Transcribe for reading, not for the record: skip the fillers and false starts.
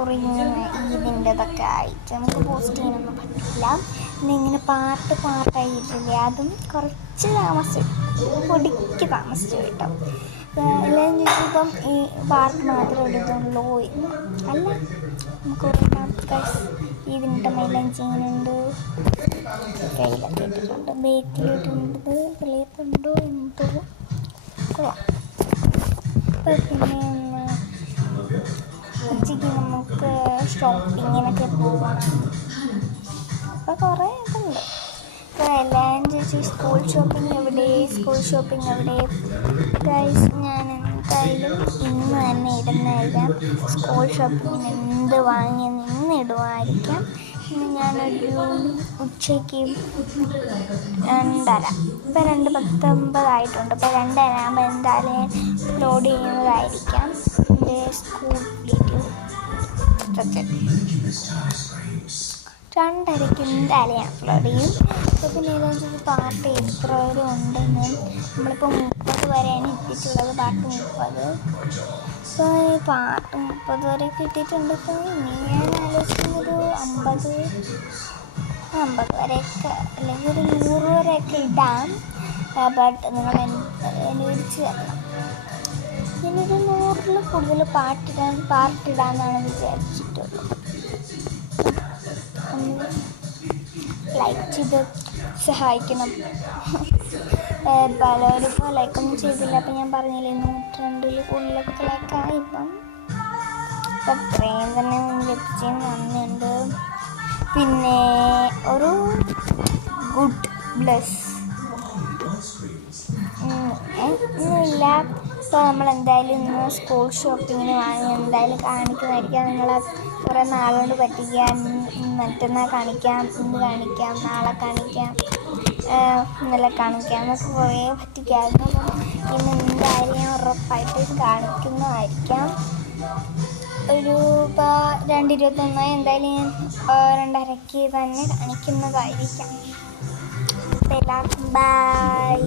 കുറേ ഇതിൻ്റെതൊക്കെ ആയിട്ട് നമുക്ക് പോസ്റ്റ് ചെയ്യാനൊന്നും പറ്റില്ല. പിന്നെ ഇങ്ങനെ പാർട്ടായിട്ടില്ലേ, അതും കുറച്ച് പൊടിക്ക് താമസിച്ചു കേട്ടോ. എല്ലാവരും ചോദിച്ചപ്പം ഈ പാർട്ട് മാത്രമേ എടുത്തുള്ളൂ അല്ല, നമുക്ക് ഇതിൻ്റെ മൈലാഞ്ചി ഇങ്ങനെയുണ്ട്, കയ്യിലൊക്കെ ഇട്ടിട്ടുണ്ട്, ബേക്കിലിട്ടുണ്ട്, വെളിയത്തുണ്ടോ എന്തോ കൊള്ളാം. പിന്നെ ഉച്ചയ്ക്ക് നമുക്ക് ഷോപ്പിങ്ങിനൊക്കെ പോകണം. അപ്പോൾ കുറേ ഇതുണ്ട്. അപ്പോൾ എല്ലാവരും ചോദിച്ചു സ്കൂൾ ഷോപ്പിംഗ് എവിടെ ഗൈസ്, ഞാൻ എന്തായാലും ഇന്ന് തന്നെ ഇടുന്നതായിരിക്കാം. സ്കൂൾ ഷോപ്പിങ്ങിന് എന്ത് വാങ്ങിയെന്ന് ഇന്ന് ഇടുമായിരിക്കാം. ഇന്ന് ഞാനൊരു ഉച്ചയ്ക്ക് 2:30, ഇപ്പോൾ 2:19 ഇപ്പോൾ 2:30 എന്തായാലും ഞാൻ അപ്ലോഡ് ചെയ്യുന്നതായിരിക്കാം എൻ്റെ സ്കൂൾ വീഡിയോ. 2:30 എന്തായാലും ഞാൻ അപ്ലോഡ് ചെയ്യും. അപ്പോൾ പിന്നെ ഏതാണെന്ന് പാർട്ട് എത്ര വരെ ഉണ്ടെന്ന് നമ്മളിപ്പോൾ 30 വരെയാണ് എത്തിച്ചുള്ളത്, പാർട്ട് 30. അപ്പോൾ ഈ പാർട്ട് 30 വരെ കിട്ടിയിട്ടുണ്ട്. ഇപ്പോൾ ഇനി ഞാൻ ആലോചിക്കുന്നത് 50 വരെയൊക്കെ അല്ലെങ്കിൽ ഒരു 100 വരെയൊക്കെ ഇടാം. ബട്ട് നിങ്ങൾ അനുവദിച്ച് തരണം. ഞാനൊരു 100-ൽ കൂടുതൽ പാർട്ടിടാമെന്നാണ് വിചാരിച്ചിട്ടുള്ളത്. ലൈക്ക് ചെയ്ത് സഹായിക്കണം. പലരും ഇപ്പോൾ ലൈക്കൊന്നും ചെയ്തില്ല. അപ്പം ഞാൻ പറഞ്ഞില്ലേ 102-ൽ കൂടുതലൊക്കെ ലൈക്കായി. ഇപ്പം അത്രയും തന്നെ എത്തിച്ചതിന് നന്ദിയുണ്ട്. പിന്നെ ഒരു ഗുഡ് ബ്ലസ് ഒന്നുമില്ല. ഇപ്പോൾ നമ്മളെന്തായാലും ഇന്ന് സ്കൂൾ ഷോപ്പിങ്ങിന് വാങ്ങി എന്തായാലും കാണിക്കുന്നതായിരിക്കാം. നിങ്ങളെ കുറേ നാളുകൊണ്ട് പറ്റിക്കാൻ, മറ്റന്നാൾ കാണിക്കാം, ഇന്ന് കാണിക്കാം, നാളെ കാണിക്കാം, ഇന്നലെ കാണിക്കാം എന്നൊക്കെ കുറേ പറ്റിക്കായിരുന്നു. അപ്പം ഇന്ന് എന്തായാലും ഞാൻ ഉറപ്പായിട്ട് കാണിക്കുന്നതായിരിക്കാം. ഒരു ഇപ്പോൾ 2:21 എന്തായാലും ഞാൻ 2:30 തന്നെ കാണിക്കുന്നതായിരിക്കാം. എല്ലാവർക്കും ബൈ.